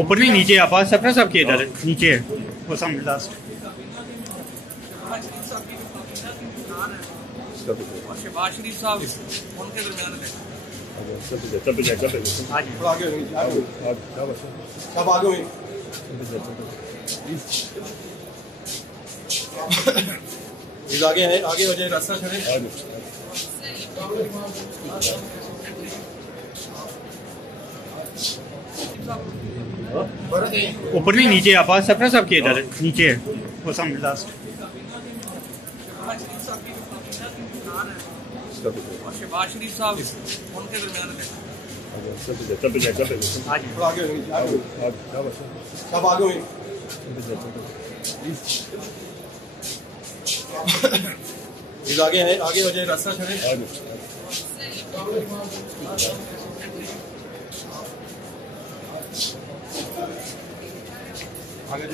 ऊपर नहीं, नीचे आप सपना साहब के इधर नीचे है वो सामने लास्ट। शरीफ साहब उनके दरमियान है। आगे है, आगे हो जाए, रास्ता छोड़े। ऊपर नहीं, नीचे आप सपना साहब के इधर नीचे है वो सामने लास्ट। शरीफ साहब उनके दरमियान है। आगे है, आगे हो जाए, रास्ता छोड़े। आगे